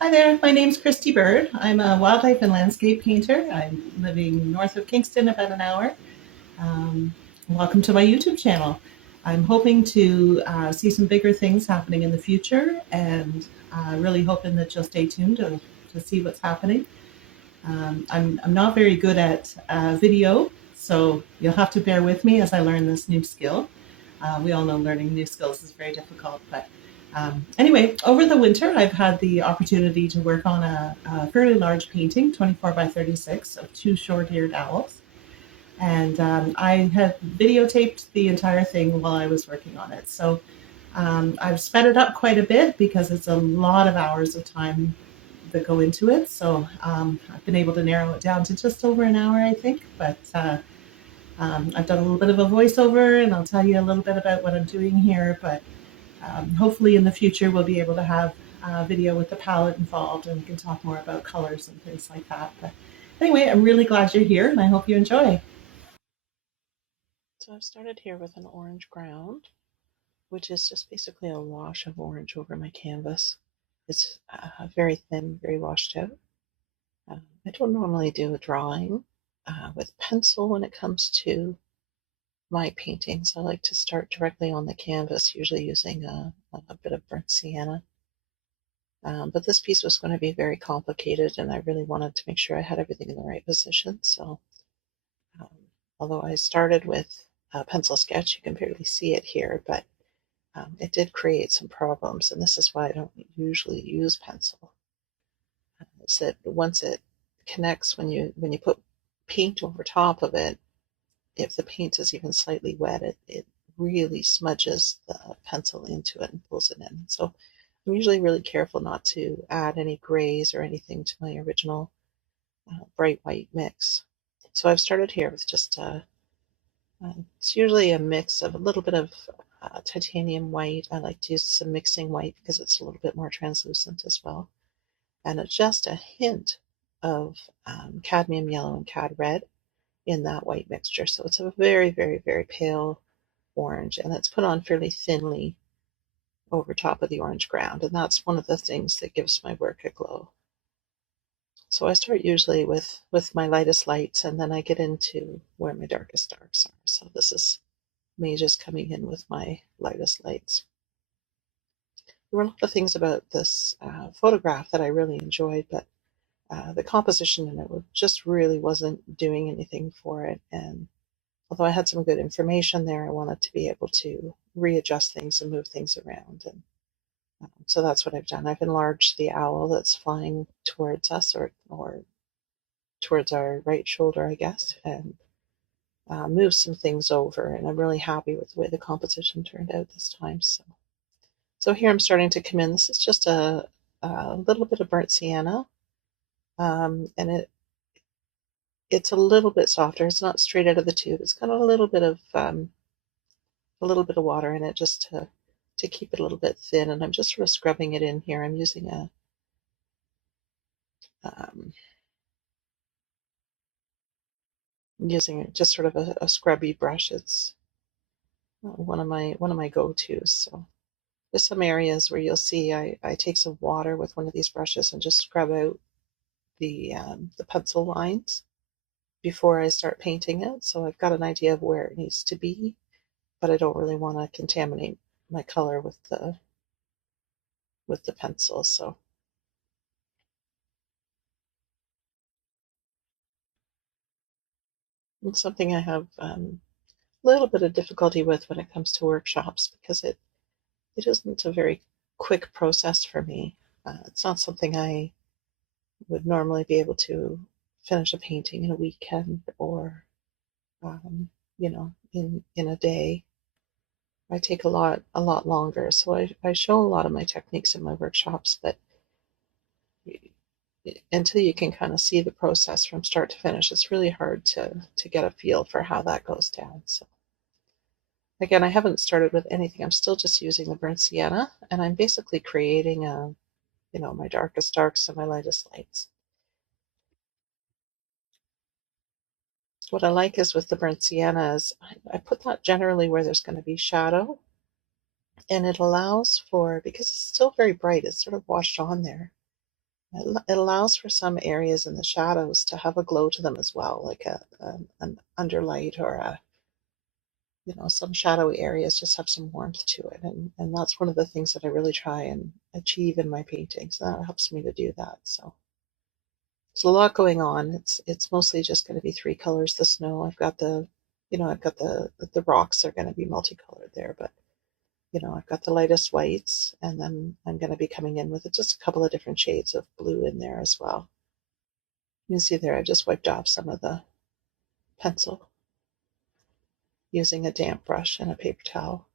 Hi there, my name's Kristi Bird. I'm a wildlife and landscape painter. I'm living north of Kingston, about an hour. Um, Welcome to my YouTube channel. I'm hoping to see some bigger things happening in the future and really hoping that you'll stay tuned to see what's happening. I'm not very good at video, so you'll have to bear with me as I learn this new skill. We all know learning new skills is very difficult, but anyway, over the winter, I've had the opportunity to work on a fairly large painting, 24 by 36, of two short-eared owls. And I had videotaped the entire thing while I was working on it. So I've sped it up quite a bit because it's a lot of hours of time that go into it. So I've been able to narrow it down to just over an hour, I think. But I've done a little bit of a voiceover, and I'll tell you a little bit about what I'm doing here. But hopefully, in the future, we'll be able to have video with the palette involved, and we can talk more about colors and things like that. But anyway, I'm really glad you're here, and I hope you enjoy. So I've started here with an orange ground, which is just basically a wash of orange over my canvas. It's very thin, very washed out. I don't normally do a drawing with pencil when it comes to my paintings. I like to start directly on the canvas, usually using a bit of burnt sienna. But this piece was going to be very complicated, and I really wanted to make sure I had everything in the right position. So um, although I started with a pencil sketch, you can barely see it here, but it did create some problems, and this is why I don't usually use pencil. Is that once it connects, when you put paint over top of it, if the paint is even slightly wet, it really smudges the pencil into it and pulls it in. So I'm usually really careful not to add any grays or anything to my original bright white mix. So I've started here with just it's usually a mix of a little bit of titanium white. I like to use some mixing white because it's a little bit more translucent as well. And just a hint of cadmium yellow and cad red in that white mixture. So it's a very, very, very pale orange, and it's put on fairly thinly over top of the orange ground. And that's one of the things that gives my work a glow. So I start usually with my lightest lights, and then I get into where my darkest darks are. So this is me just coming in with my lightest lights. There were a lot of things about this photograph that I really enjoyed, but the composition in it just really wasn't doing anything for it. And although I had some good information there, I wanted to be able to readjust things and move things around. And so that's what I've done. I've enlarged the owl that's flying towards us, or towards our right shoulder, I guess, and moved some things over. And I'm really happy with the way the composition turned out this time. So here I'm starting to come in. This is just a little bit of burnt sienna, and it's a little bit softer. It's not straight out of the tube. It's got a little bit of water in it just to keep it a little bit thin. And I'm just sort of scrubbing it in here. I'm um, using just sort of a scrubby brush. It's one of my go-tos. So there's some areas where you'll see I take some water with one of these brushes and just scrub out the pencil lines before I start painting it. So I've got an idea of where it needs to be, but I don't really want to contaminate my color with the pencil. So it's something I have a little bit of difficulty with when it comes to workshops, because it isn't a very quick process for me. It's not something I would normally be able to finish a painting in a weekend, or um, in a day. I take a lot longer. So I show a lot of my techniques in my workshops, but until you can kind of see the process from start to finish, it's really hard to get a feel for how that goes down. So again, I haven't started with anything. I'm still just using the burnt sienna, and I'm basically creating my darkest darks and my lightest lights. What I like is with the burnt sienna is I put that generally where there's going to be shadow, and it allows for, because it's still very bright, it's sort of washed on there. It allows for some areas in the shadows to have a glow to them as well, like an underlight or a, some shadowy areas just have some warmth to it. And that's one of the things that I really try and achieve in my paintings. That helps me to do that. So there's a lot going on. It's mostly just going to be three colors. The snow, I've got the rocks are going to be multicolored there, but I've got the lightest whites, and then I'm going to be coming in with just a couple of different shades of blue in there as well. You can see there I just wiped off some of the pencil using a damp brush and a paper towel.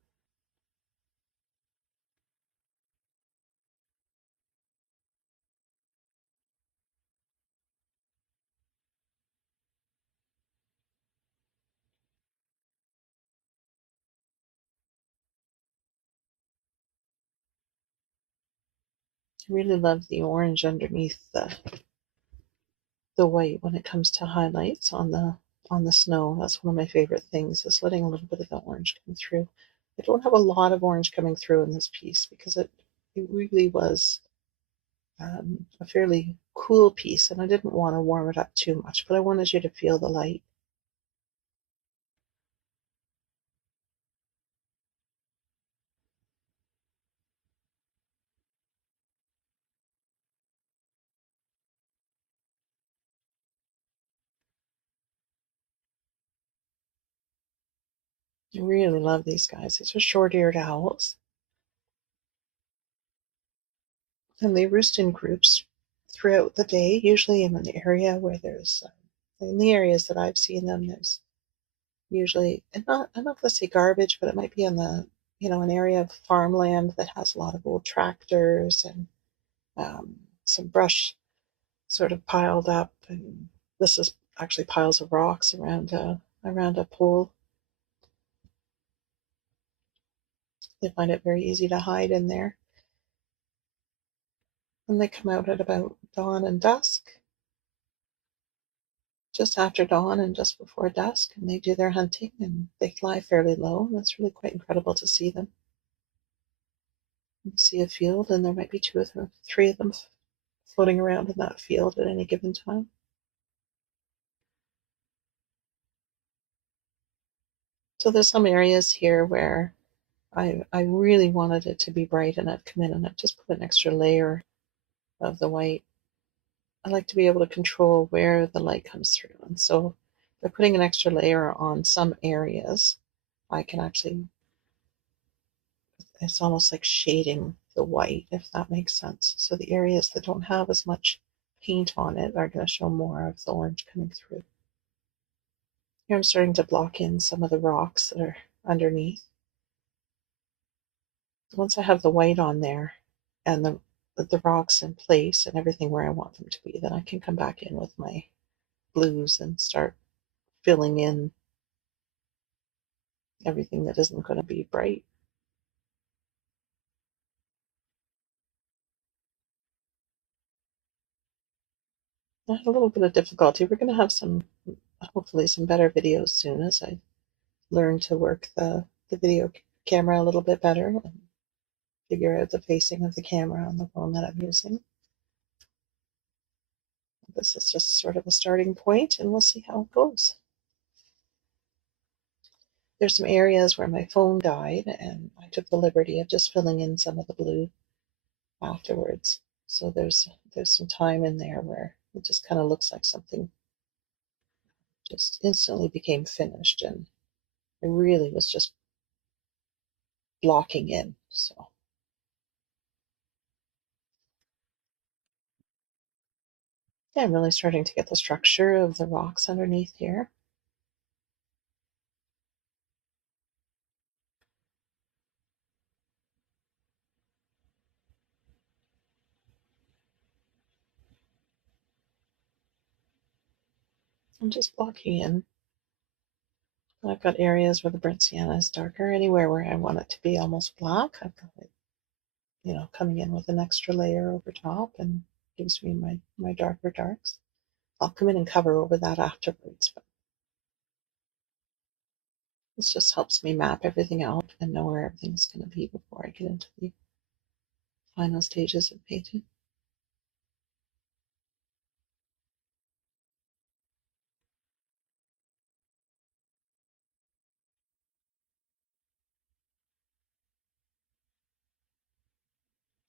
I really love the orange underneath the white when it comes to highlights on the snow. That's one of my favorite things, is letting a little bit of the orange come through. I don't have a lot of orange coming through in this piece because it really was a fairly cool piece, and I didn't want to warm it up too much, but I wanted you to feel the light. I really love these guys. These are short-eared owls, and they roost in groups throughout the day, usually in an area where there's, in the areas that I've seen them, there's usually, and I'm not going to say garbage, but it might be an area of farmland that has a lot of old tractors and some brush sort of piled up. And this is actually piles of rocks around a pool. They find it very easy to hide in there. And they come out at about dawn and dusk, just after dawn and just before dusk, and they do their hunting, and they fly fairly low. And it's really quite incredible to see them. You see a field, and there might be two of them, three of them floating around in that field at any given time. So there's some areas here where I really wanted it to be bright, and I've come in and I've just put an extra layer of the white. I like to be able to control where the light comes through. And so by putting an extra layer on some areas, I can actually, it's almost like shading the white, if that makes sense. So the areas that don't have as much paint on it are going to show more of the orange coming through. Here I'm starting to block in some of the rocks that are underneath. Once I have the white on there and the rocks in place and everything where I want them to be, then I can come back in with my blues and start filling in everything that isn't going to be bright. I had a little bit of difficulty. We're going to have hopefully some better videos soon as I learn to work the video camera a little bit better and figure out the facing of the camera on the phone that I'm using. This is just sort of a starting point, and we'll see how it goes. There's some areas where my phone died, and I took the liberty of just filling in some of the blue afterwards. So there's some time in there where it just kind of looks like something just instantly became finished, and I really was just blocking in. So yeah, I'm really starting to get the structure of the rocks underneath here. I'm just blocking in. I've got areas where the burnt sienna is darker. Anywhere where I want it to be almost black, I've got it, coming in with an extra layer over top, and gives me my darker darks. I'll come in and cover over that afterwards, but this just helps me map everything out and know where everything's going to be before I get into the final stages of painting.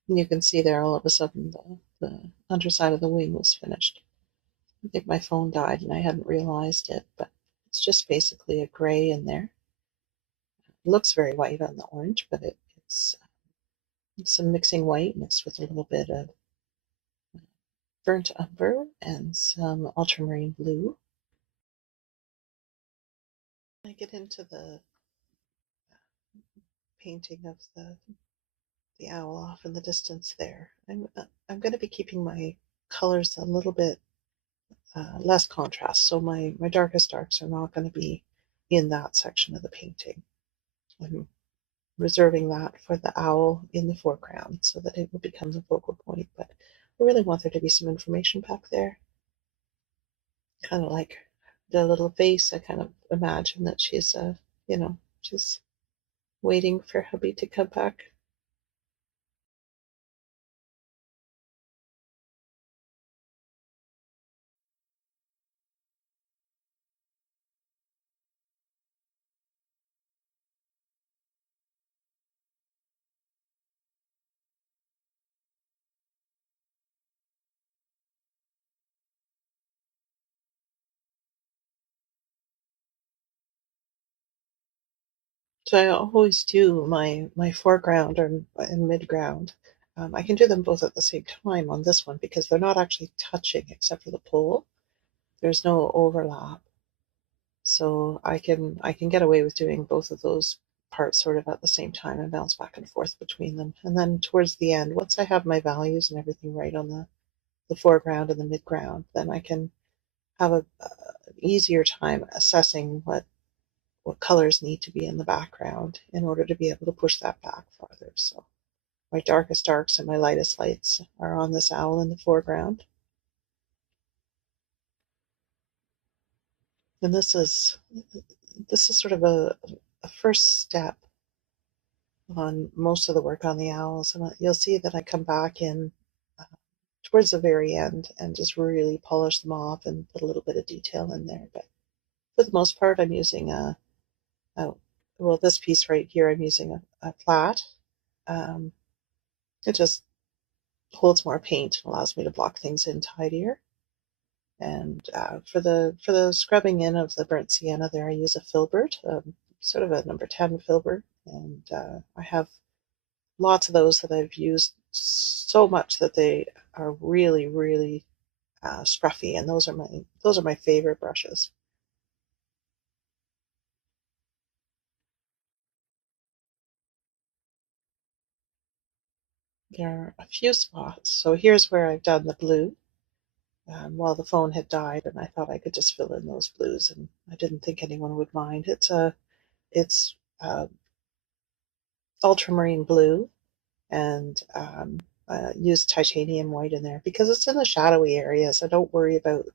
And you can see there all of a sudden the underside of the wing was finished. I think my phone died and I hadn't realized it, but it's just basically a gray in there. It looks very white on the orange, but it's some mixing white mixed with a little bit of burnt umber and some ultramarine blue. I get into the painting of the owl off in the distance there. I'm going to be keeping my colors a little bit less contrast, so my darkest darks are not going to be in that section of the painting. I'm reserving that for the owl in the foreground so that it will become the focal point, but I really want there to be some information back there. Kind of like the little face, I kind of imagine that she's she's waiting for hubby to come back. So I always do my foreground and midground. I can do them both at the same time on this one because they're not actually touching except for the pole. There's no overlap. So I can get away with doing both of those parts sort of at the same time and bounce back and forth between them. And then towards the end, once I have my values and everything right on the foreground and the midground, then I can have an easier time assessing what colors need to be in the background in order to be able to push that back farther. So my darkest darks and my lightest lights are on this owl in the foreground. And this is sort of a first step on most of the work on the owls. And you'll see that I come back in uh, towards the very end and just really polish them off and put a little bit of detail in there. But for the most part, I'm using well, this piece right here, I'm using a flat. Um, it just holds more paint, allows me to block things in tidier. And for the scrubbing in of the burnt sienna there, I use a Filbert, sort of a number 10 Filbert, and I have lots of those that I've used so much that they are really, really scruffy, and those are my favorite brushes. There are a few spots. So here's where I've done the blue. While the phone had died, and I thought I could just fill in those blues, and I didn't think anyone would mind. It's ultramarine blue, and use titanium white in there because it's in the shadowy areas. I don't worry about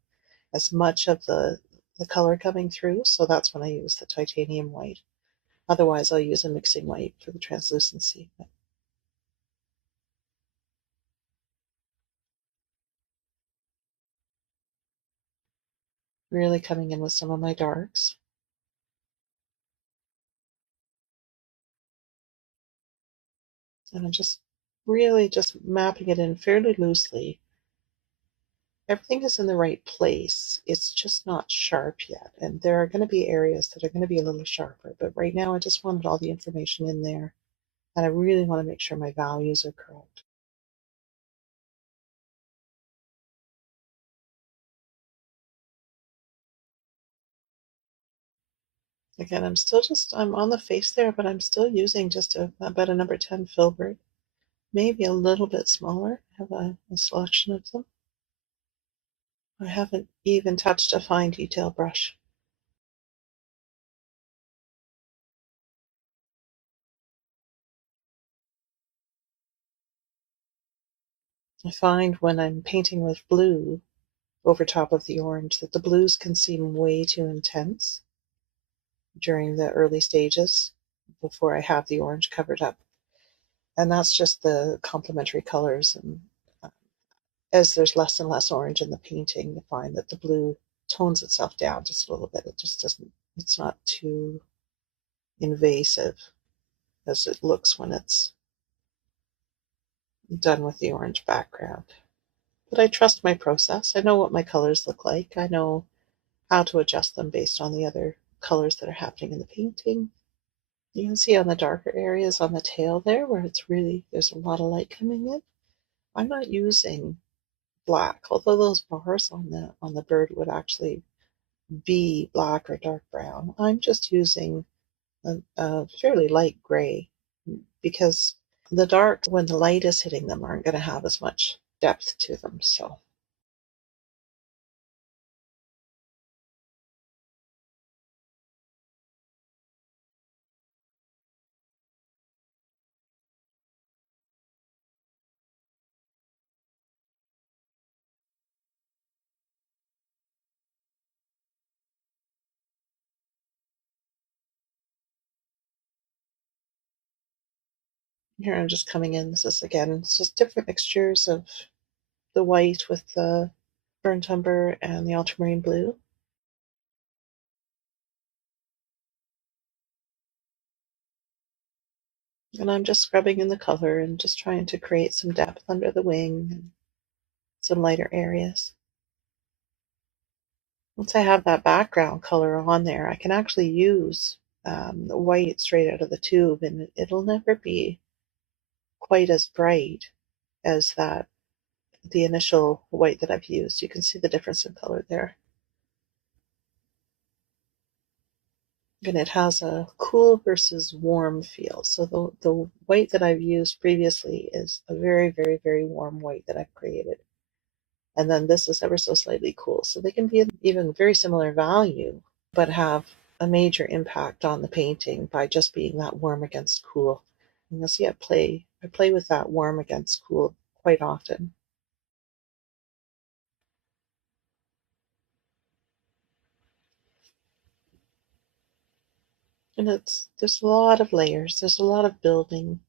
as much of the color coming through, so that's when I use the titanium white. Otherwise, I'll use a mixing white for the translucency. But really coming in with some of my darks. And I'm just really just mapping it in fairly loosely. Everything is in the right place. It's just not sharp yet. And there are going to be areas that are going to be a little sharper. But right now, I just wanted all the information in there. And I really want to make sure my values are correct. Again, I'm on the face there, but I'm still using just about a number 10 Filbert, maybe a little bit smaller. I have a selection of them. I haven't even touched a fine detail brush. I find when I'm painting with blue over top of the orange that the blues can seem way too intense during the early stages before I have the orange covered up. And that's just the complementary colors. And as there's less and less orange in the painting, you find that the blue tones itself down just a little bit. It just doesn't, it's not too invasive as it looks when it's done with the orange background. But I trust my process. I know what my colors look like. I know how to adjust them based on the other colors that are happening in the painting. You can see on the darker areas on the tail there where there's a lot of light coming in. I'm not using black, although those bars on the bird would actually be black or dark brown. I'm just using a fairly light gray because the darks, when the light is hitting them, aren't going to have as much depth to them. So here I'm just coming in. This is again, it's just different mixtures of the white with the burnt umber and the ultramarine blue. And I'm just scrubbing in the color and just trying to create some depth under the wing and some lighter areas. Once I have that background color on there, I can actually use the white straight out of the tube, and it'll never be quite as bright as the initial white that I've used. You can see the difference in color there. And it has a cool versus warm feel. So the white that I've used previously is a very, very, very warm white that I've created. And then this is ever so slightly cool. So they can be even very similar value, but have a major impact on the painting by just being that warm against cool. And you'll see I play with that warm against cool quite often. And there's a lot of layers, there's a lot of building.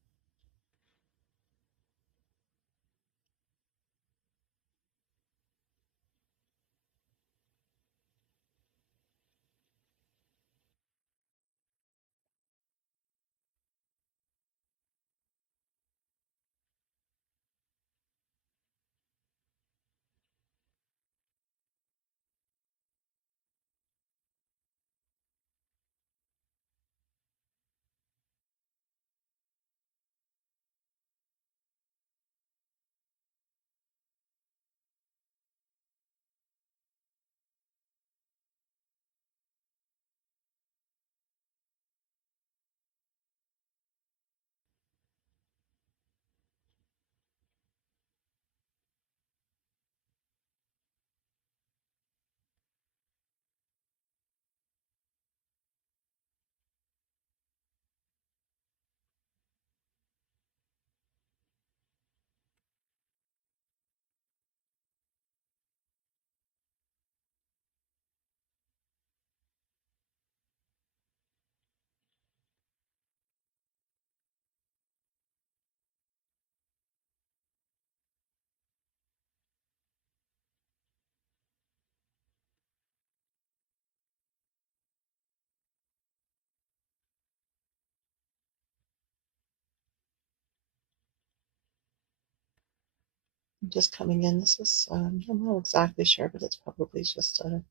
Just coming in, this is, I'm not exactly sure, but it's probably just a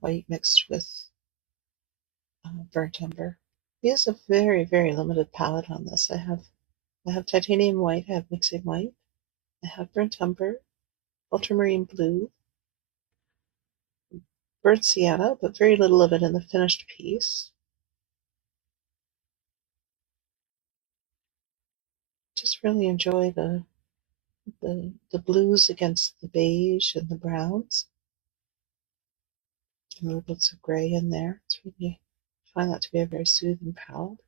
white mixed with burnt umber. I use a very, very limited palette on this. I have titanium white, I have mixing white, I have burnt umber, ultramarine blue, burnt sienna, but very little of it in the finished piece. Just really enjoy the blues against the beige and the browns. A little bits of gray in there. It's really, I find that to be a very soothing palette.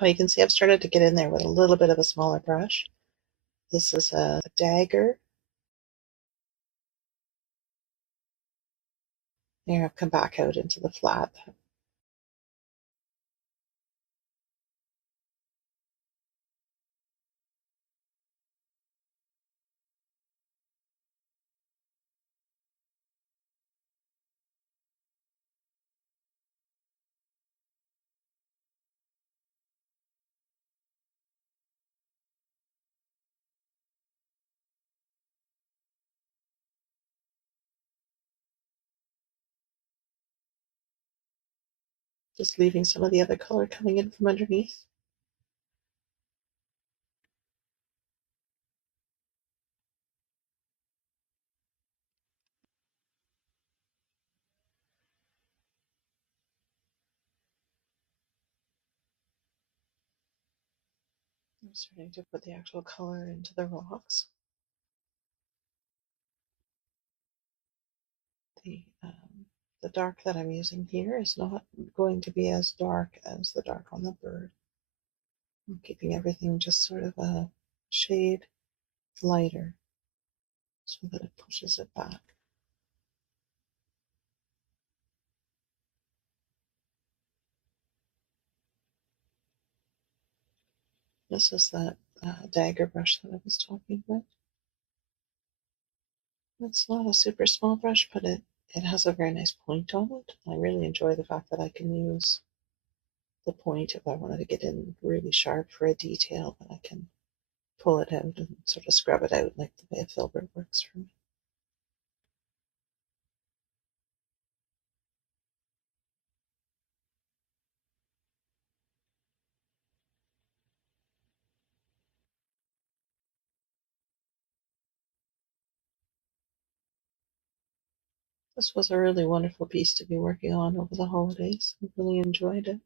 Oh, you can see I've started to get in there with a little bit of a smaller brush. This is a dagger. Here I've come back out into the flat. Just leaving some of the other color coming in from underneath. I'm starting to put the actual color into the rocks. The, um, the dark that I'm using here is not going to be as dark as the dark on the bird. I'm keeping everything just sort of a shade lighter so that it pushes it back. This is that dagger brush that I was talking about. It's not a super small brush, but it has a very nice point on it. I really enjoy the fact that I can use the point if I wanted to get in really sharp for a detail, but I can pull it out and sort of scrub it out like the way a Filbert works for me. This was a really wonderful piece to be working on over the holidays. I really enjoyed it.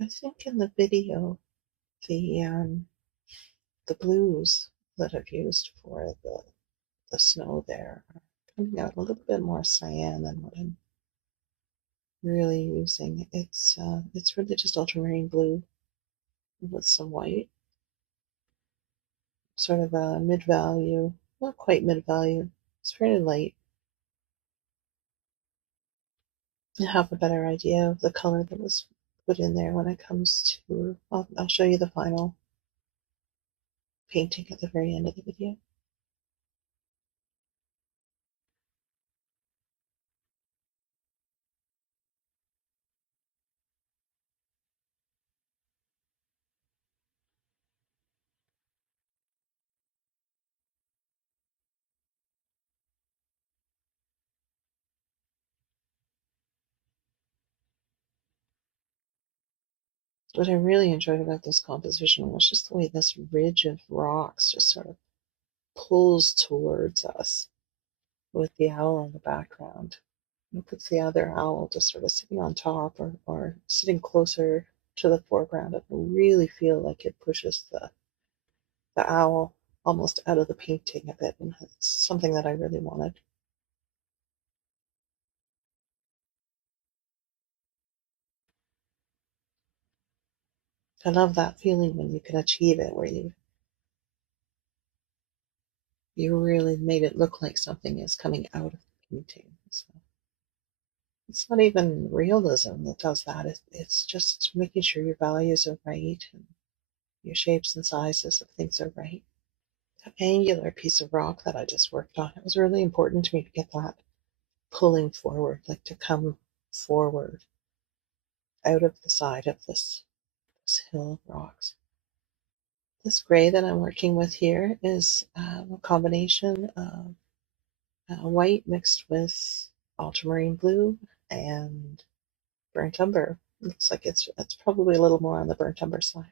I think in the video, the the blues that I've used for the snow there are coming out a little bit more cyan than what I'm really using. It's really just ultramarine blue with some white, sort of a mid-value, not quite mid-value. It's very light. I have a better idea of the color that was put in there when it comes to. I'll show you the final painting at the very end of the video. What I really enjoyed about this composition was just the way this ridge of rocks just sort of pulls towards us with the owl in the background. It puts the other owl just sort of sitting on top or sitting closer to the foreground. I really feel like it pushes the owl almost out of the painting a bit, and it's something that I really wanted. I love that feeling when you can achieve it, where you really made it look like something is coming out of the painting. So it's not even realism that does that. It's just making sure your values are right and your shapes and sizes of things are right. That angular piece of rock that I just worked on, it was really important to me to get that pulling forward, like to come forward out of the side of this hill of rocks. This gray that I'm working with here is a combination of white mixed with ultramarine blue and burnt umber. Looks like it's probably a little more on the burnt umber side.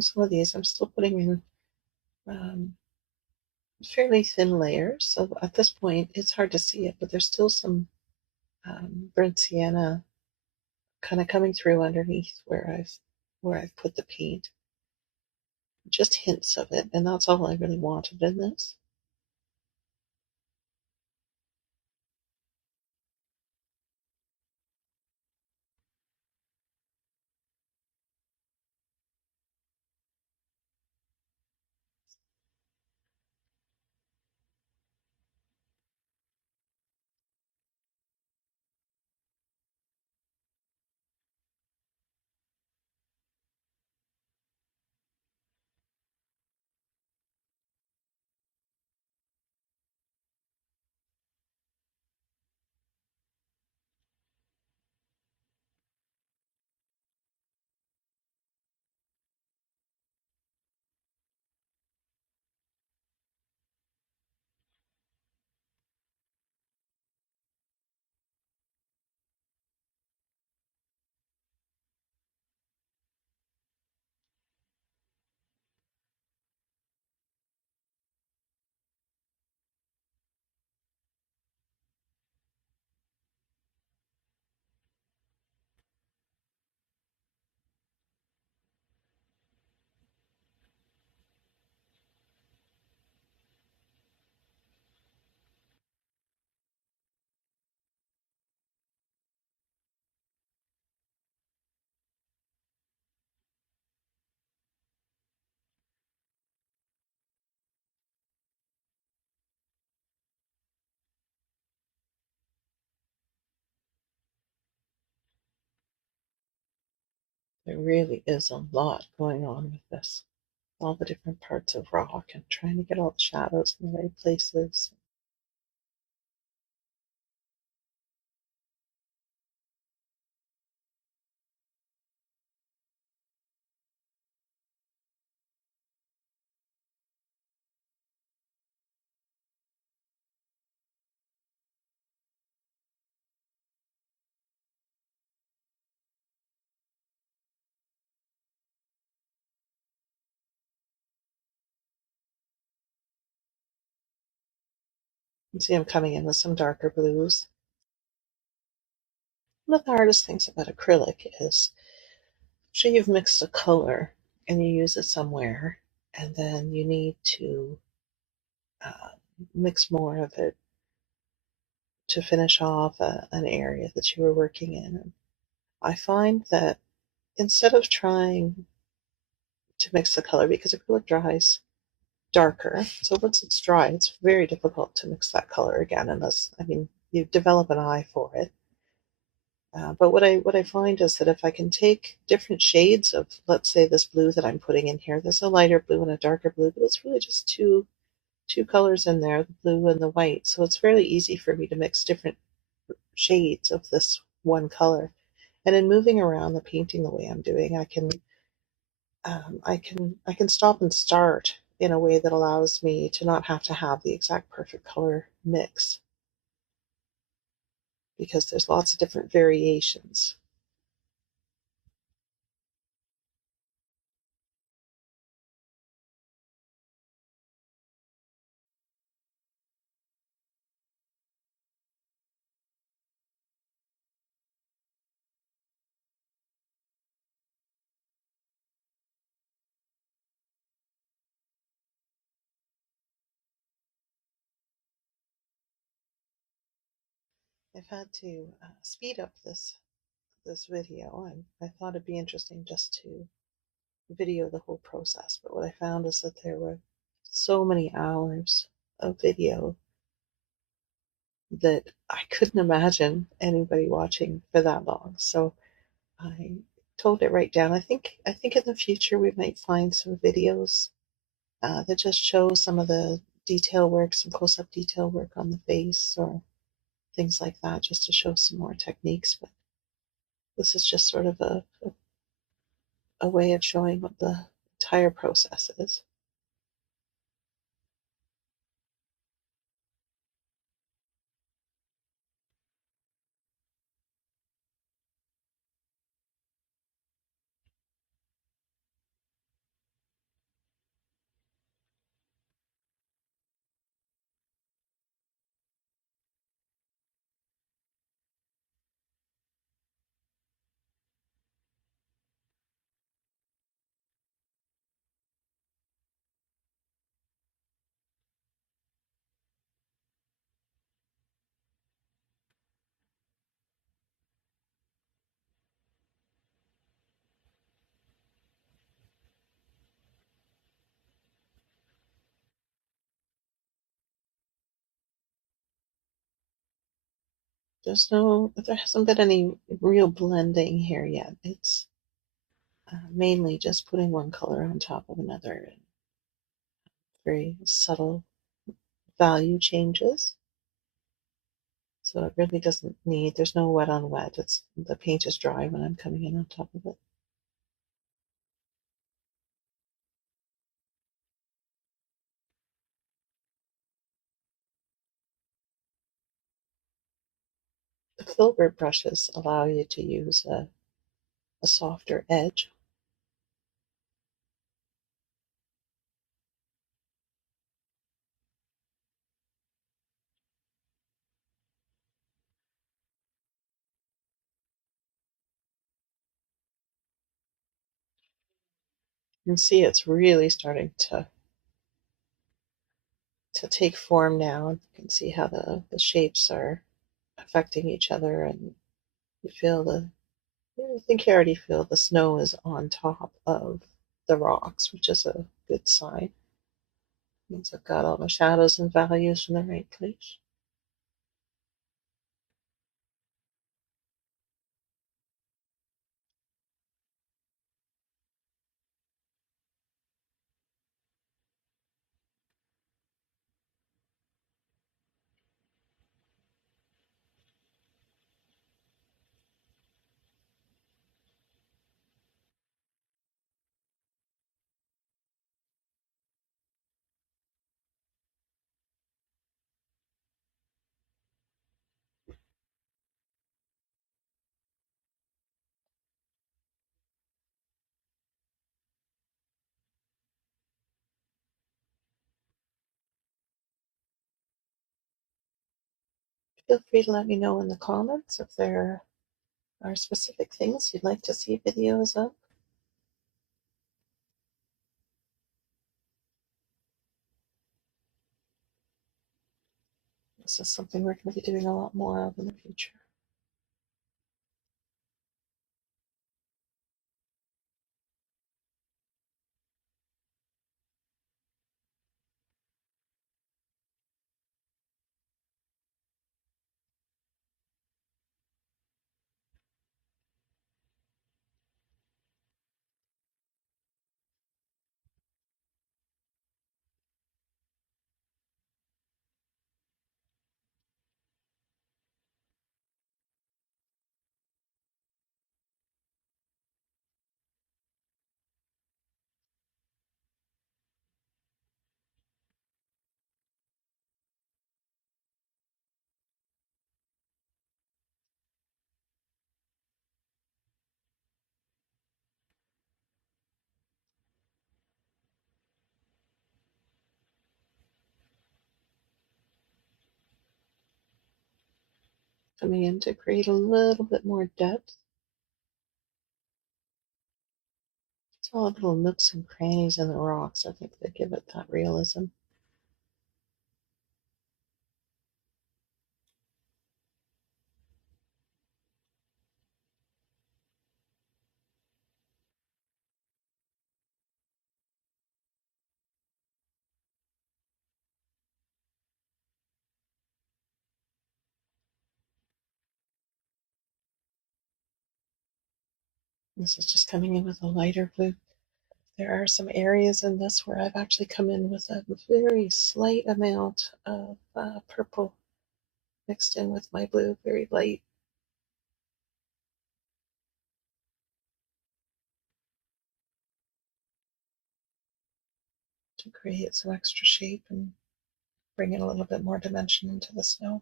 some of these I'm still putting in um, fairly thin layers. So at this point, it's hard to see it, but there's still some burnt sienna kind of coming through underneath where I've put the paint. Just hints of it, and that's all I really wanted in this. There really is a lot going on with this. All the different parts of rock and trying to get all the shadows in the right places. You see I'm coming in with some darker blues. One of the hardest things about acrylic is, after you've mixed a color and you use it somewhere, and then you need to uh, mix more of it to finish off an area that you were working in. And I find that instead of trying to mix the color, because acrylic dries darker, so once it's dry, it's very difficult to mix that color again, unless, I mean, you develop an eye for it. But what I find is that if I can take different shades of, let's say, this blue that I'm putting in here, there's a lighter blue and a darker blue, but it's really just two colors in there, the blue and the white. So it's fairly easy for me to mix different shades of this one color. And in moving around the painting the way I'm doing, I can stop and start in a way that allows me to not have to have the exact perfect color mix, because there's lots of different variations. I've had to speed up this video, and I thought it'd be interesting just to video the whole process. But what I found is that there were so many hours of video that I couldn't imagine anybody watching for that long. So I told it right down. I think in the future we might find some videos that just show some of the detail work, some close-up detail work on the face or things like that, just to show some more techniques. But this is just sort of a way of showing what the entire process is. There hasn't been any real blending here yet. It's mainly just putting one color on top of another and very subtle value changes. So it really doesn't need, there's no wet on wet. The paint is dry when I'm coming in on top of it. The Filbert brushes allow you to use a softer edge. You can see it's really starting to take form now. You can see how the shapes are affecting each other, and you feel I think you already feel the snow is on top of the rocks, which is a good sign. Means I've got all my shadows and values in the right place. Feel free to let me know in the comments if there are specific things you'd like to see videos of. This is something we're going to be doing a lot more of in the future. Coming in to create a little bit more depth. It's all little nooks and crannies in the rocks, I think, that give it that realism. This is just coming in with a lighter blue. There are some areas in this where I've actually come in with a very slight amount of purple mixed in with my blue, very light. To create some extra shape and bring in a little bit more dimension into the snow.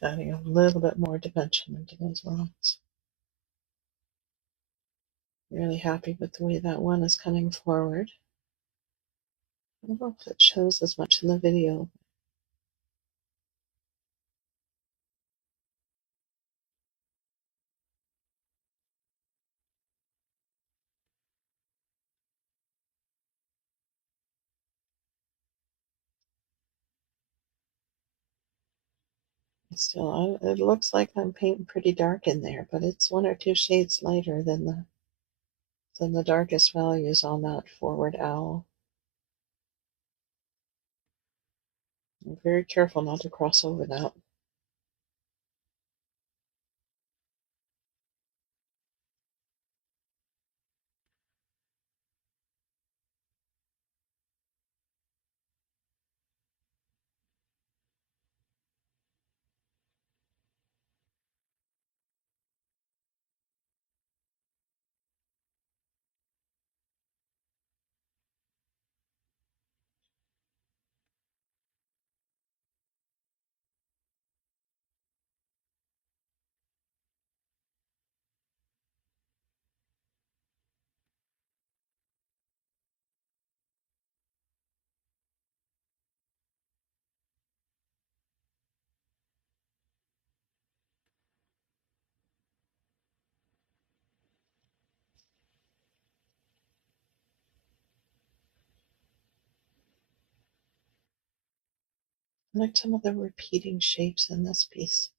Adding a little bit more dimension into those rocks. Really happy with the way that one is coming forward. I don't know if it shows as much in the video. Still, it looks like I'm painting pretty dark in there, but it's one or two shades lighter than the darkest values on that forward owl. I'm very careful not to cross over that. I like some of the repeating shapes in this piece.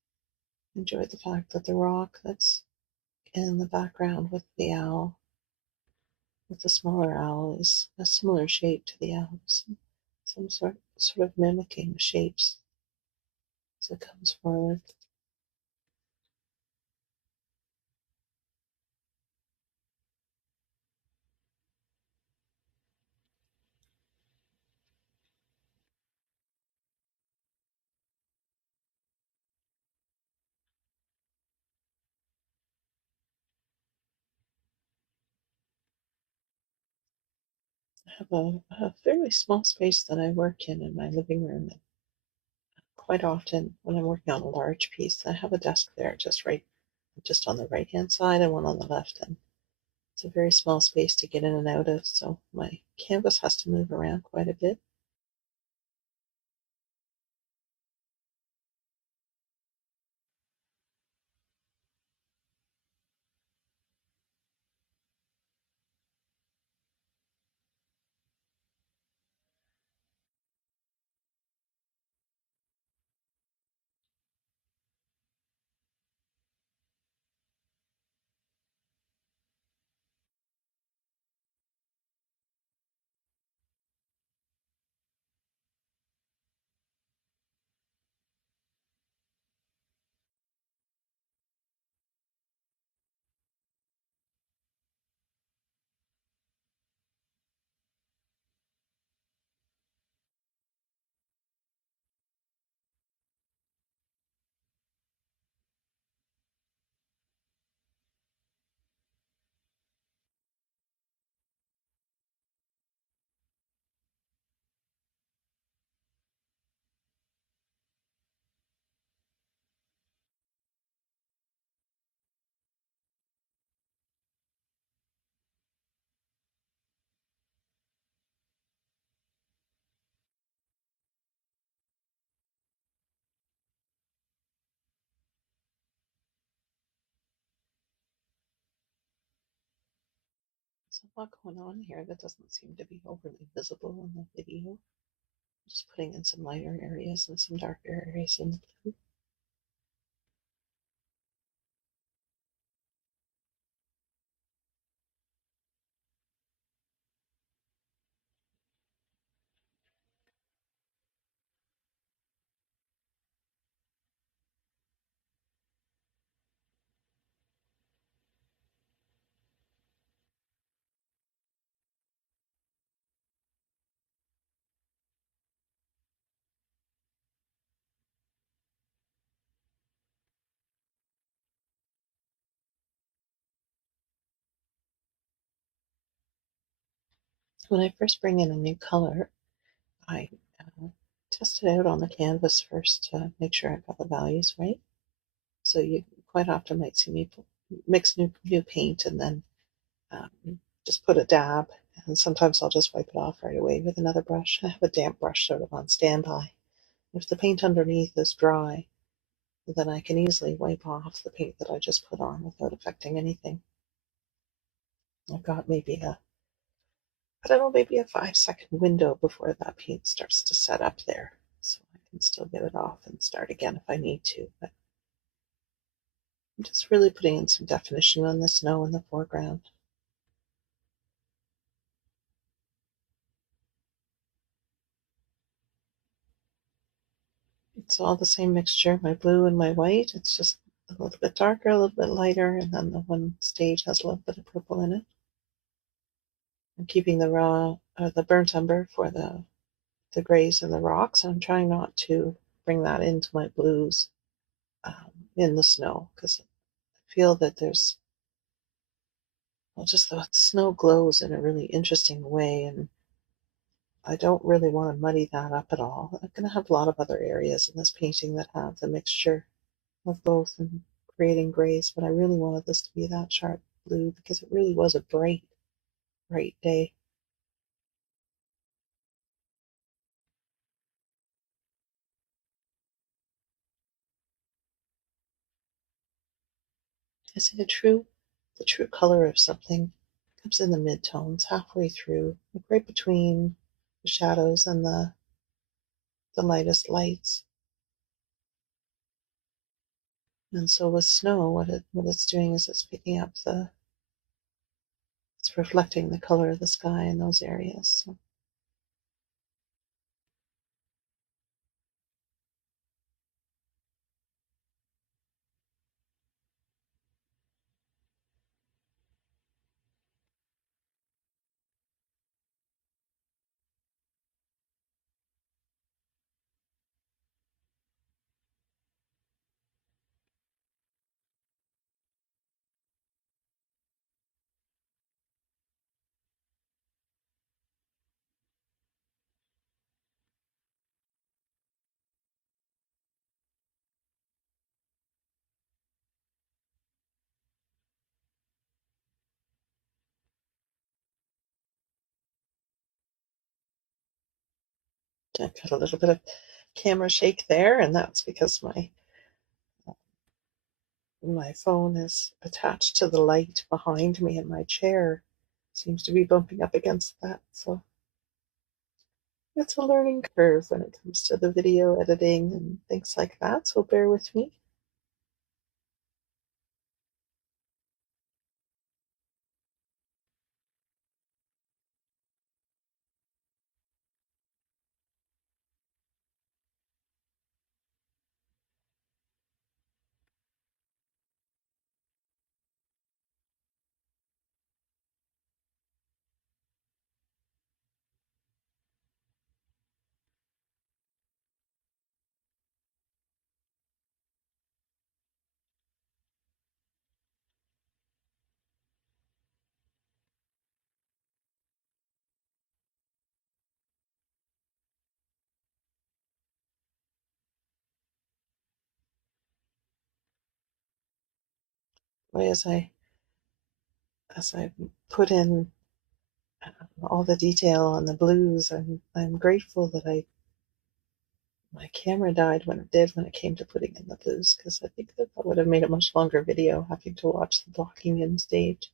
Enjoy the fact that the rock that's in the background with the owl, with the smaller owl, is a similar shape to the owl. Some sort of mimicking shapes as it comes forward. I have a fairly small space that I work in my living room. And quite often, when I'm working on a large piece, I have a desk there just on the right hand side and one on the left. And it's a very small space to get in and out of, so my canvas has to move around quite a bit. There's a lot going on here that doesn't seem to be overly visible in the video. Just putting in some lighter areas and some darker areas in the blue. When I first bring in a new color, I test it out on the canvas first to make sure I've got the values right. So you quite often might see me mix new paint and then just put a dab, and sometimes I'll just wipe it off right away with another brush. I have a damp brush sort of on standby. If the paint underneath is dry, then I can easily wipe off the paint that I just put on without affecting anything. I've got I don't know, maybe a 5-second window before that paint starts to set up there. So I can still get it off and start again if I need to. But I'm just really putting in some definition on the snow in the foreground. It's all the same mixture, my blue and my white. It's just a little bit darker, a little bit lighter, and then the one stage has a little bit of purple in it. I'm keeping the burnt umber for the grays and the rocks, and I'm trying not to bring that into my blues in the snow because I feel that just the snow glows in a really interesting way, and I don't really want to muddy that up at all. I'm going to have a lot of other areas in this painting that have the mixture of both and creating grays, but I really wanted this to be that sharp blue because it really was a bright, bright day. I see the true color of something comes in the midtones, halfway through, like right between the shadows and the lightest lights. And so with snow, what it's doing is it's picking up it's reflecting the color of the sky in those areas. So I've got a little bit of camera shake there, and that's because my phone is attached to the light behind me, and my chair seems to be bumping up against that. So it's a learning curve when it comes to the video editing and things like that. So bear with me. As I put in all the detail on the blues, I'm grateful that my camera died when it did when it came to putting in the blues, because I think that would have made a much longer video having to watch the blocking in stage.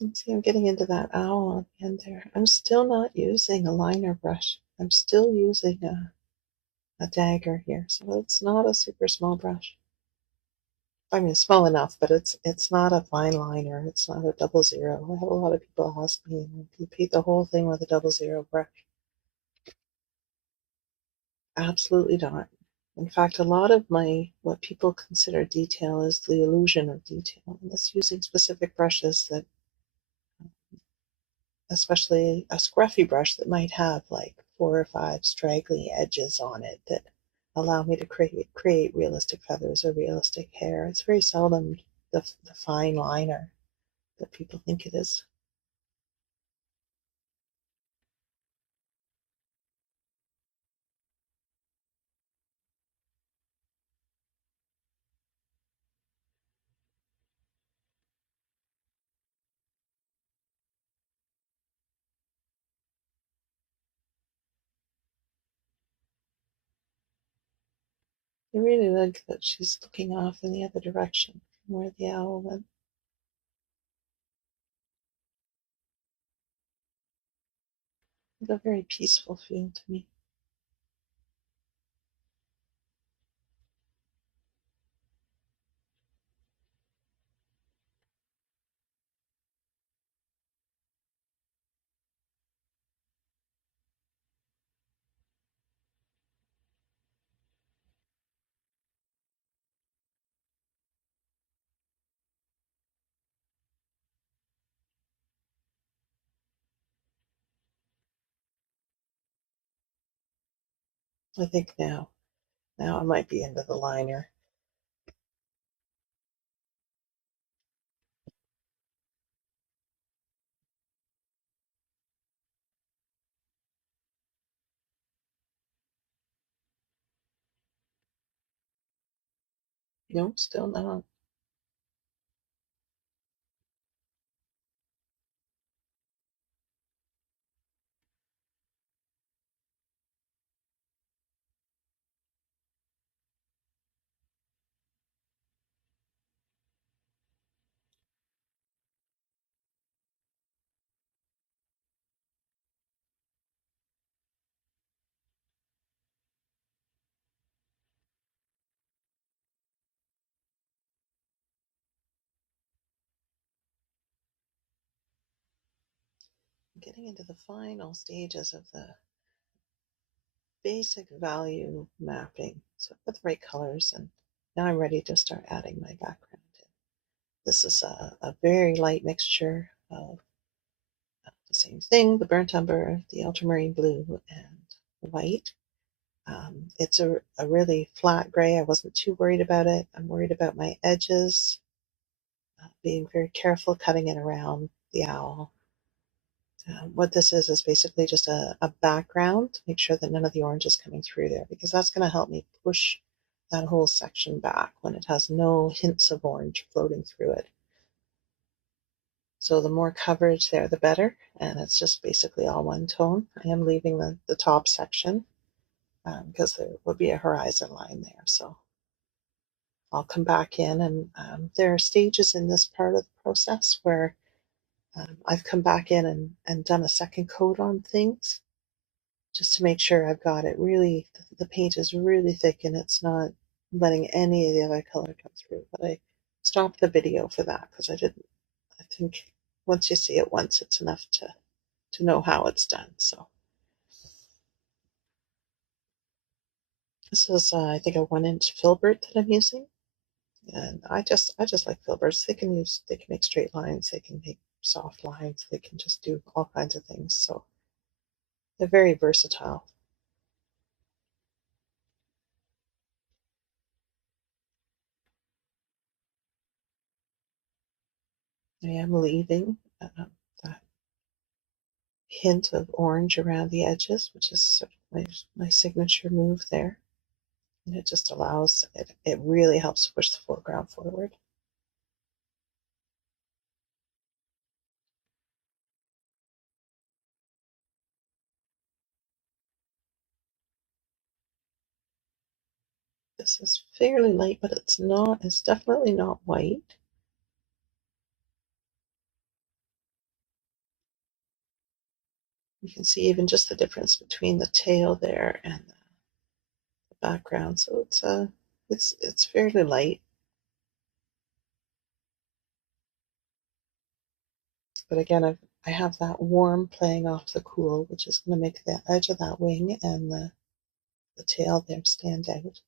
And see, I'm getting into that owl at the end there. I'm still not using a liner brush. I'm still using a dagger here, so it's not a super small brush. I mean, small enough, but it's not a fine liner. It's not a 00. I have a lot of people ask me, "Do you paint the whole thing with a 00 brush?" Absolutely not. In fact, a lot of what people consider detail is the illusion of detail, and it's using specific brushes that, especially a scruffy brush that might have like 4 or 5 straggly edges on it that allow me to create realistic feathers or realistic hair. It's very seldom the fine liner that people think it is. I really like that she's looking off in the other direction from where the owl went. It's a very peaceful feel to me. I think now I might be into the liner. No, still not. I'm getting into the final stages of the basic value mapping. So I've got the right colors, and now I'm ready to start adding my background in. This is a very light mixture of the same thing, the burnt umber, the ultramarine blue, and white. It's a really flat gray. I wasn't too worried about it. I'm worried about my edges, being very careful cutting it around the owl. What this is basically just a background to make sure that none of the orange is coming through there, because that's going to help me push that whole section back when it has no hints of orange floating through it. So the more coverage there, the better. And it's just basically all one tone. I am leaving the top section because there will be a horizon line there. So I'll come back in, and there are stages in this part of the process where I've come back in and done a second coat on things just to make sure I've got it really, the paint is really thick and it's not letting any of the other color come through. But I stopped the video for that because I think once you see it once, it's enough to know how it's done. So this is, I think, a 1-inch filbert that I'm using. And I just like filberts. They can make straight lines, they can make soft lines, they can just do all kinds of things. So they're very versatile. I am leaving that hint of orange around the edges, which is sort of my signature move there. And it just allows it really helps push the foreground forward. This is fairly light, but it's definitely not white. You can see even just the difference between the tail there and the background. So it's fairly light. But again, I have that warm playing off the cool, which is going to make the edge of that wing and the tail there stand out.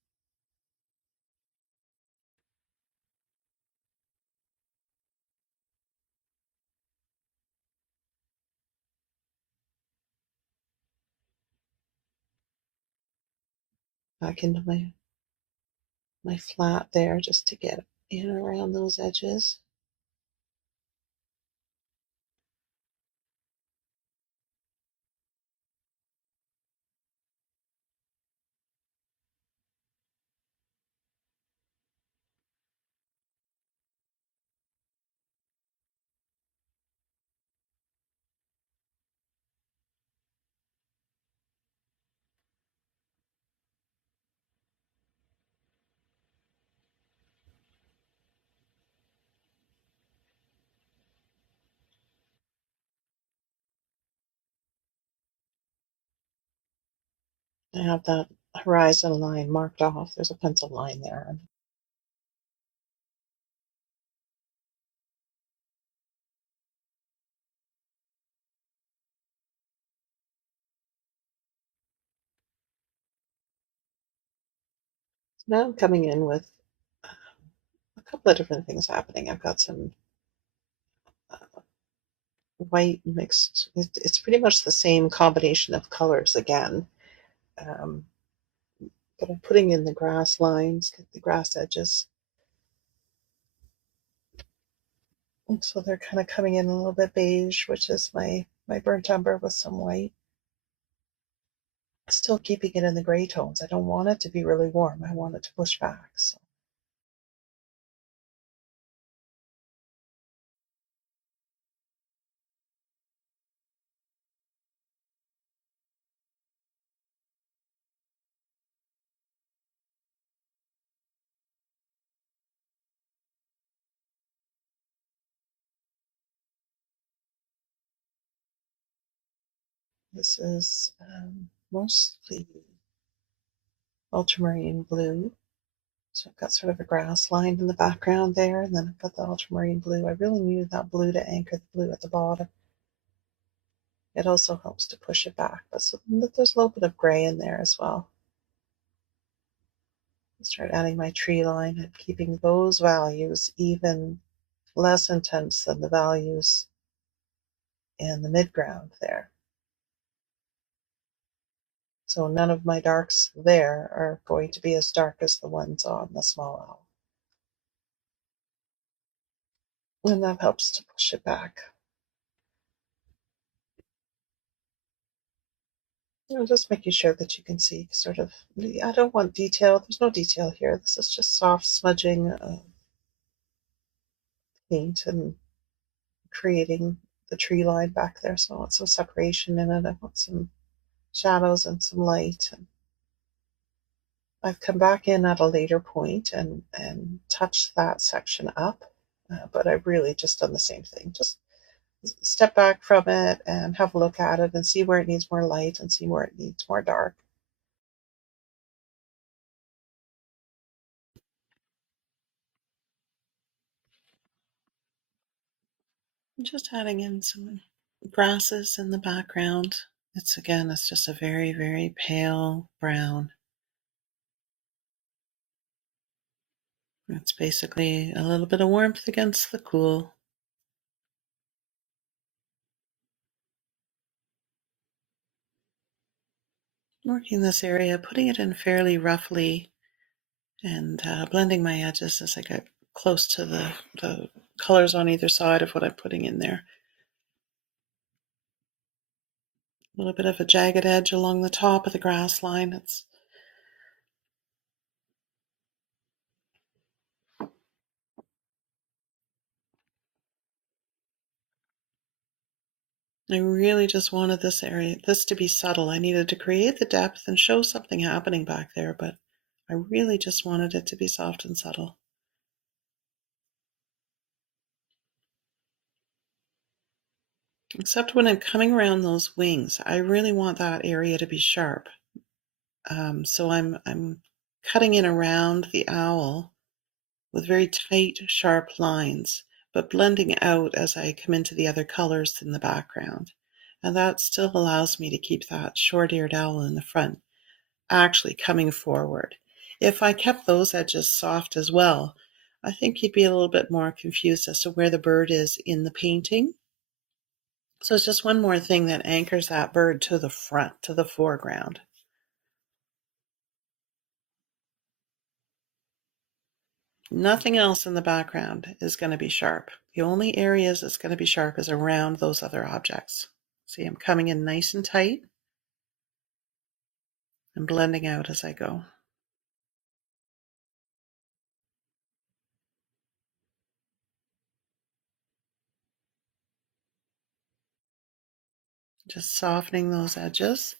Back into my flat there just to get in around those edges. I have that horizon line marked off. There's a pencil line there. So now I'm coming in with a couple of different things happening. I've got some uh, white mixed. It's pretty much the same combination of colors again, um, but I'm putting in the grass lines, the grass edges. And so they're kind of coming in a little bit beige, which is my burnt umber with some white. Still keeping it in the gray tones. I don't want it to be really warm. I want it to push back. So this is mostly ultramarine blue. So I've got sort of a grass line in the background there, and then I've got the ultramarine blue. I really needed that blue to anchor the blue at the bottom. It also helps to push it back, but so there's a little bit of gray in there as well. Start adding my tree line and keeping those values even less intense than the values in the midground there. So none of my darks there are going to be as dark as the ones on the small owl. And that helps to push it back. Just making sure that you can see sort of, I don't want detail. There's no detail here. This is just soft smudging paint and creating the tree line back there. So I want some separation in it. I want some shadows and some light. And I've come back in at a later point and touched that section up, but I've really just done the same thing. Just step back from it and have a look at it and see where it needs more light and see where it needs more dark. Just adding in some grasses in the background. It's just a very, very pale brown. It's basically a little bit of warmth against the cool. Working this area, putting it in fairly roughly and blending my edges as I get close to the colors on either side of what I'm putting in there. A little bit of a jagged edge along the top of the grass line. I really just wanted this to be subtle. I needed to create the depth and show something happening back there, but I really just wanted it to be soft and subtle. Except when I'm coming around those wings, I really want that area to be sharp. So I'm cutting in around the owl with very tight, sharp lines, but blending out as I come into the other colors in the background. And that still allows me to keep that short-eared owl in the front actually coming forward. If I kept those edges soft as well, I think you'd be a little bit more confused as to where the bird is in the painting. So it's just one more thing that anchors that bird to the front, to the foreground. Nothing else in the background is going to be sharp. The only areas it's going to be sharp is around those other objects. See, I'm coming in nice and tight and blending out as I go. Just softening those edges.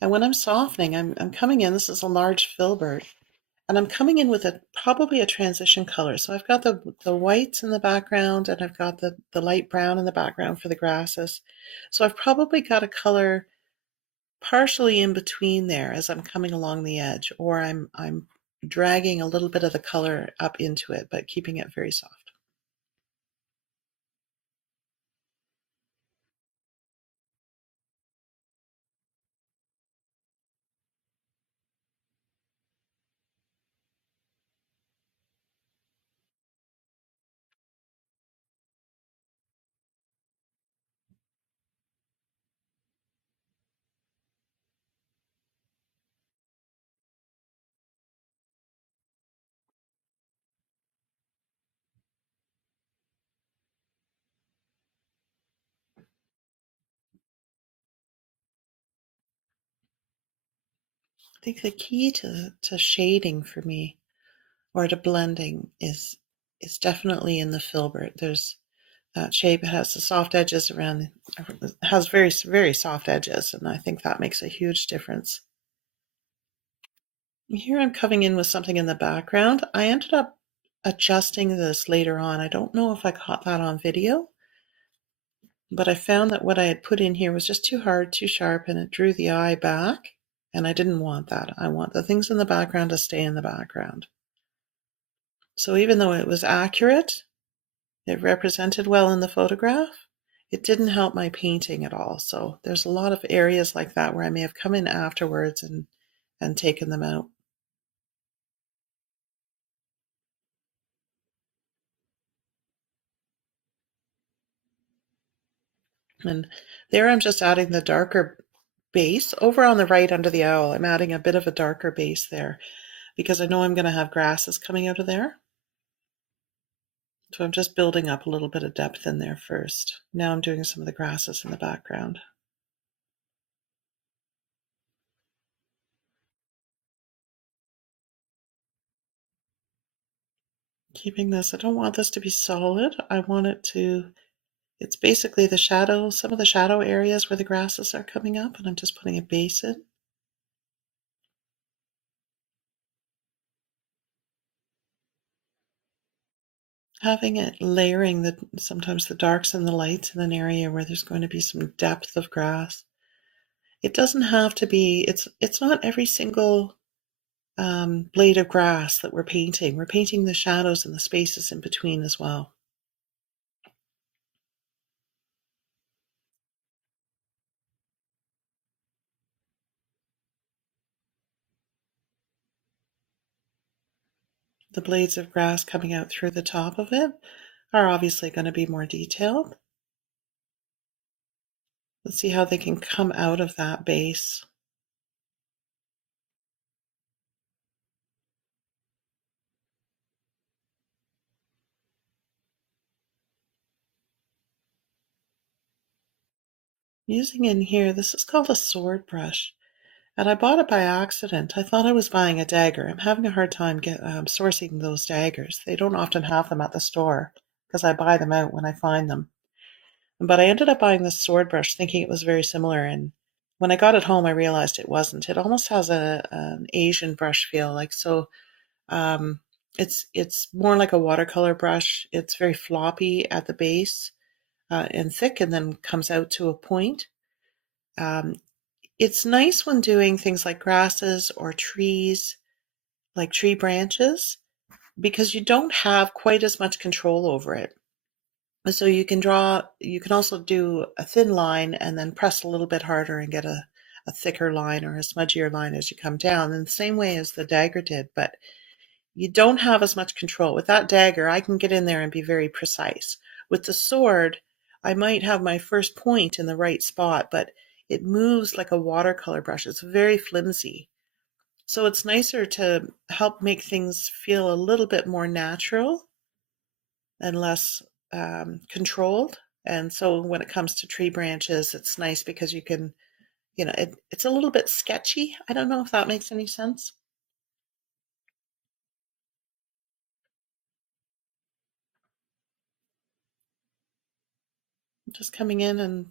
And when I'm softening, I'm coming in, this is a large filbert, and I'm coming in with probably a transition color. So I've got the whites in the background, and I've got the light brown in the background for the grasses. So I've probably got a color partially in between there as I'm coming along the edge, or I'm dragging a little bit of the color up into it, but keeping it very soft. I think the key to shading for me, or to blending, is definitely in the filbert. There's that shape. It has the soft edges around, it has very, very soft edges, and I think that makes a huge difference. Here I'm coming in with something in the background. I ended up adjusting this later on. I don't know if I caught that on video, but I found that what I had put in here was just too hard, too sharp, and it drew the eye back, and I didn't want that. I want the things in the background to stay in the background. So even though it was accurate, it represented well in the photograph, it didn't help my painting at all. So there's a lot of areas like that where I may have come in afterwards and taken them out. And there I'm just adding the darker base. Over on the right under the owl, I'm adding a bit of a darker base there because I know I'm going to have grasses coming out of there. So I'm just building up a little bit of depth in there first. Now I'm doing some of the grasses in the background. Keeping this, I don't want this to be solid. I want it to, it's basically the shadow, some of the shadow areas where the grasses are coming up, and I'm just putting a base in. Having it layering sometimes the darks and the lights in an area where there's going to be some depth of grass. It doesn't have to be, it's not every single blade of grass that we're painting. We're painting the shadows and the spaces in between as well. The blades of grass coming out through the top of it are obviously going to be more detailed. Let's see how they can come out of that base. Using in here, this is called a sword brush, and I bought it by accident. I thought I was buying a dagger. I'm having a hard time sourcing those daggers. They don't often have them at the store because I buy them out when I find them. But I ended up buying this sword brush thinking it was very similar, and when I got it home, I realized it wasn't. It almost has an Asian brush feel, like so. Um, it's more like a watercolor brush. It's very floppy at the base and thick, and then comes out to a point. Um, it's nice when doing things like grasses or trees, like tree branches, because you don't have quite as much control over it. So you can also do a thin line and then press a little bit harder and get a thicker line or a smudgier line as you come down, in the same way as the dagger did, but you don't have as much control. With that dagger, I can get in there and be very precise. With the sword, I might have my first point in the right spot, but it moves like a watercolor brush. It's very flimsy. So it's nicer to help make things feel a little bit more natural and less controlled. And so when it comes to tree branches, it's nice because you can, it's a little bit sketchy. I don't know if that makes any sense. Just coming in, and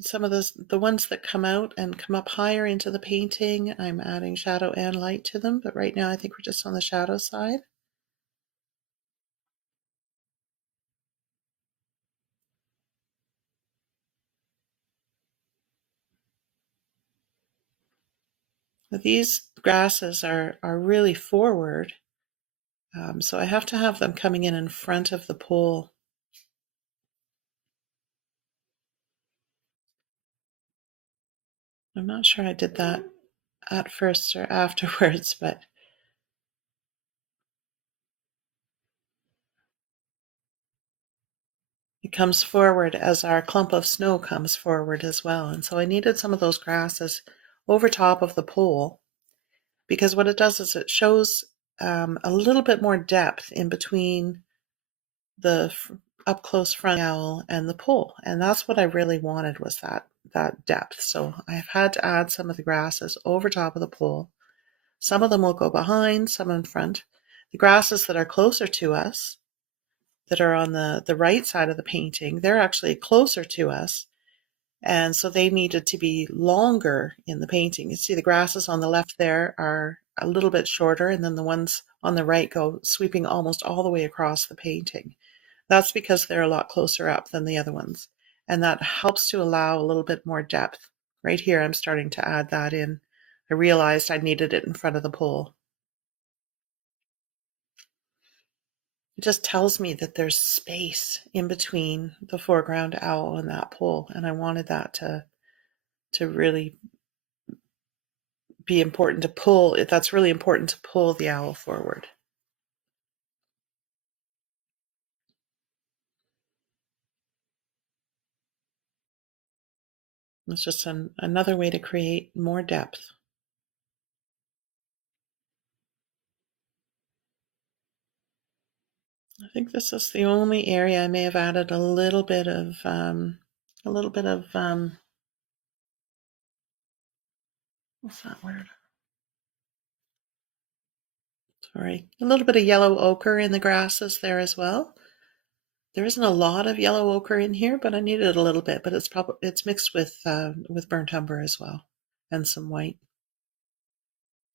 some of the ones that come out and come up higher into the painting, I'm adding shadow and light to them. But right now I think we're just on the shadow side. But these grasses are really forward. So I have to have them coming in front of the pole. I'm not sure I did that at first or afterwards, but it comes forward as our clump of snow comes forward as well. And so I needed some of those grasses over top of the pole, because what it does is it shows a little bit more depth in between the up close front owl and the pole. And that's what I really wanted, was that depth. So I've had to add some of the grasses over top of the pole. Some of them will go behind, some in front. The grasses that are closer to us, that are on the right side of the painting, they're actually closer to us. And so they needed to be longer in the painting. You see the grasses on the left there are a little bit shorter, and then the ones on the right go sweeping almost all the way across the painting. That's because they're a lot closer up than the other ones. And that helps to allow a little bit more depth. Right here, I'm starting to add that in. I realized I needed it in front of the pole. It just tells me that there's space in between the foreground owl and that pole. And I wanted that to really be important to pull. That's really important to pull the owl forward. It's just another way to create more depth. I think this is the only area I may have added a little bit of what's that word? Sorry, a little bit of yellow ochre in the grasses there as well. There isn't a lot of yellow ochre in here, but I needed a little bit. But it's mixed with burnt umber as well, and some white.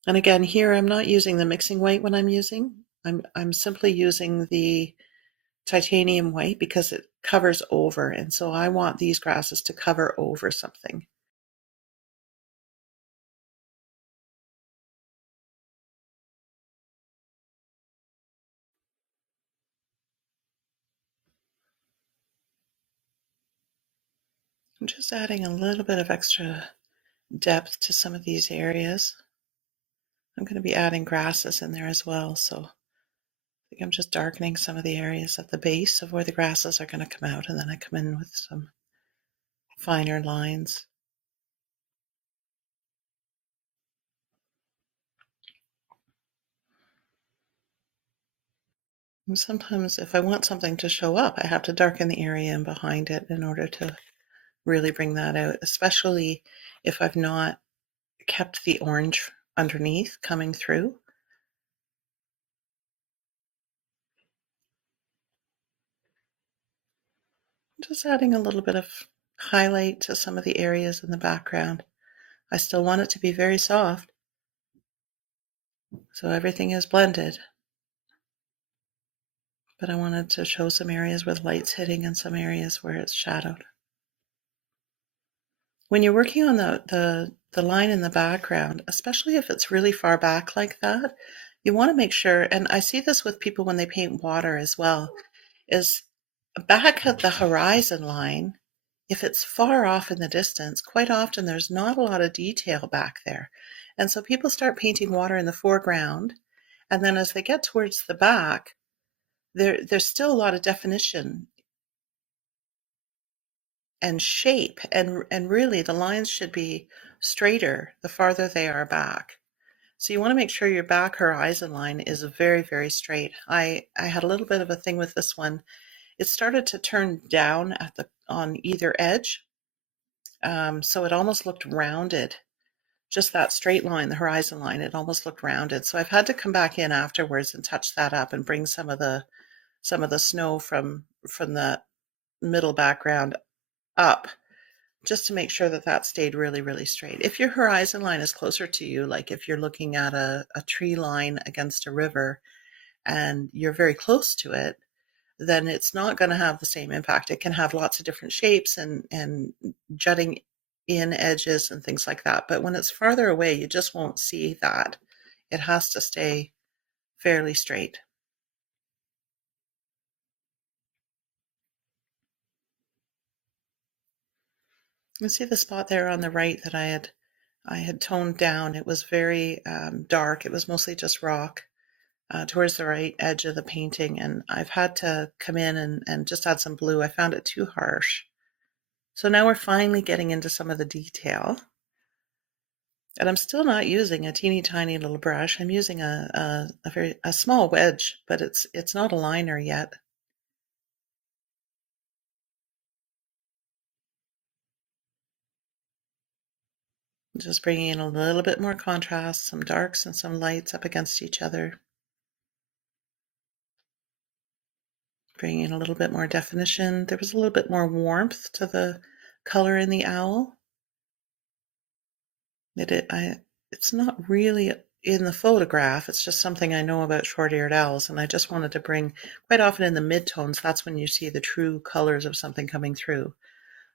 And again, here I'm not using the mixing white when I'm using. I'm simply using the titanium white because it covers over, and so I want these grasses to cover over something. I'm just adding a little bit of extra depth to some of these areas. I'm going to be adding grasses in there as well, so I think I'm just darkening some of the areas at the base of where the grasses are going to come out, and then I come in with some finer lines. And sometimes if I want something to show up, I have to darken the area in behind it in order to really bring that out, especially if I've not kept the orange underneath coming through. Just adding a little bit of highlight to some of the areas in the background. I still want it to be very soft, so everything is blended. But I wanted to show some areas with lights hitting and some areas where it's shadowed. When you're working on the line in the background, especially if it's really far back like that, you want to make sure, and I see this with people when they paint water as well, is back at the horizon line, if it's far off in the distance, quite often there's not a lot of detail back there. And so people start painting water in the foreground, and then as they get towards the back, there's still a lot of definition and shape, and really the lines should be straighter the farther they are back. So you want to make sure your back horizon line is very, very straight. I had a little bit of a thing with this one. It started to turn down on either edge, so it almost looked rounded. Just that straight line, the horizon line, it almost looked rounded. So I've had to come back in afterwards and touch that up and bring some of the snow from the middle background up, just to make sure that that stayed really, really straight. If your horizon line is closer to you, like if you're looking at a tree line against a river and you're very close to it, then it's not going to have the same impact. It can have lots of different shapes and jutting in edges and things like that. But when it's farther away, you just won't see that. It has to stay fairly straight. You see the spot there on the right that I had toned down. It was very dark. It was mostly just rock towards the right edge of the painting, and I've had to come in and just add some blue. I found it too harsh. So now we're finally getting into some of the detail. And I'm still not using a teeny tiny little brush. I'm using a small wedge, but it's not a liner yet. Just bringing in a little bit more contrast, some darks and some lights up against each other. Bringing in a little bit more definition. There was a little bit more warmth to the color in the owl. It's not really in the photograph. It's just something I know about short-eared owls, and I just wanted to bring, quite often in the midtones, that's when you see the true colors of something coming through.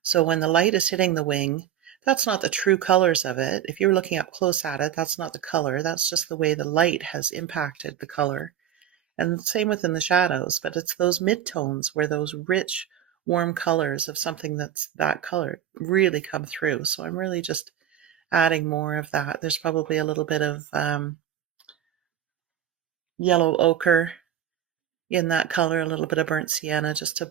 So when the light is hitting the wing, that's not the true colors of it. If you're looking up close at it, that's not the color. That's just the way the light has impacted the color. And same within the shadows, but it's those midtones where those rich, warm colors of something that's that color really come through. So I'm really just adding more of that. There's probably a little bit of yellow ochre in that color, a little bit of burnt sienna, just to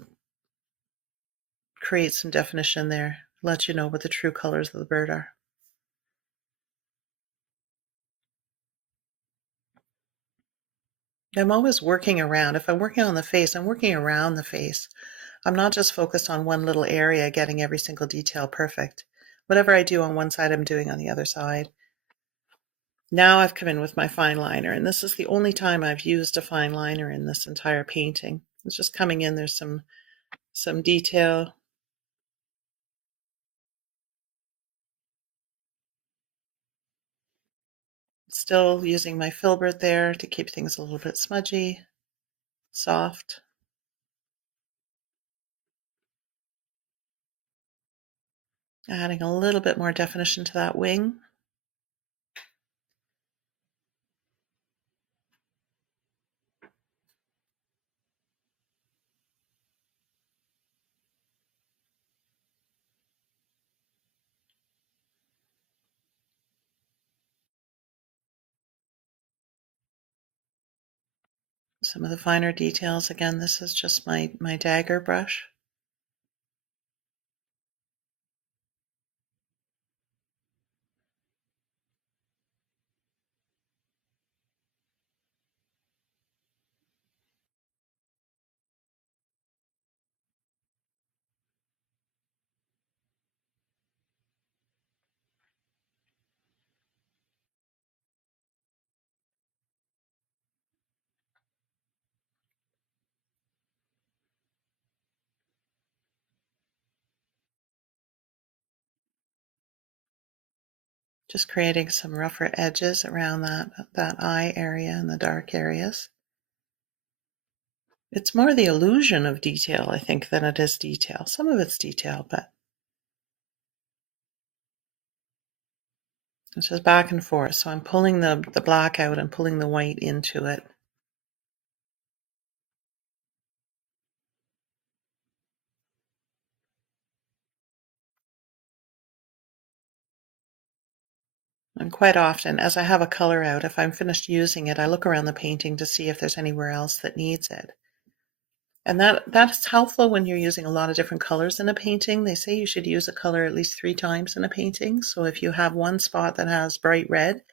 create some definition there, let you know what the true colors of the bird are. I'm always working around. If I'm working on the face, I'm working around the face. I'm not just focused on one little area, getting every single detail perfect. Whatever I do on one side, I'm doing on the other side. Now I've come in with my fine liner, and this is the only time I've used a fine liner in this entire painting. It's just coming in. There's some detail. Still using my Filbert there to keep things a little bit smudgy, soft. Adding a little bit more definition to that wing. Some of the finer details. Again, this is just my dagger brush. Just creating some rougher edges around that eye area and the dark areas. It's more the illusion of detail, I think, than it is detail. Some of it's detail, but it's just back and forth. So I'm pulling the black out and pulling the white into it. And quite often, as I have a color out, if I'm finished using it, I look around the painting to see if there's anywhere else that needs it. And that's helpful when you're using a lot of different colors in a painting. They say you should use a color at least 3 times in a painting. So if you have one spot that has bright red,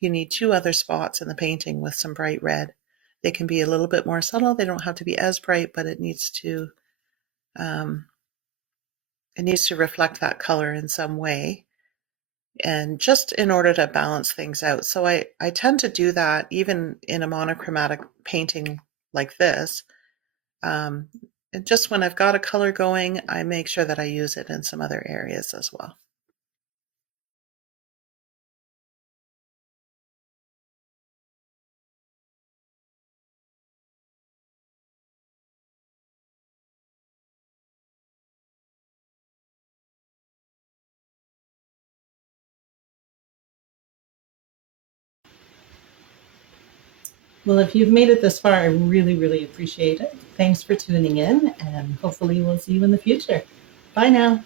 you need 2 other spots in the painting with some bright red. They can be a little bit more subtle. They don't have to be as bright, but um, it needs to reflect that color in some way, and just in order to balance things out. So I tend to do that even in a monochromatic painting like this. Um, and just when I've got a color going, I make sure that I use it in some other areas as well. Well, if you've made it this far, I really, really appreciate it. Thanks for tuning in, and hopefully we'll see you in the future. Bye now.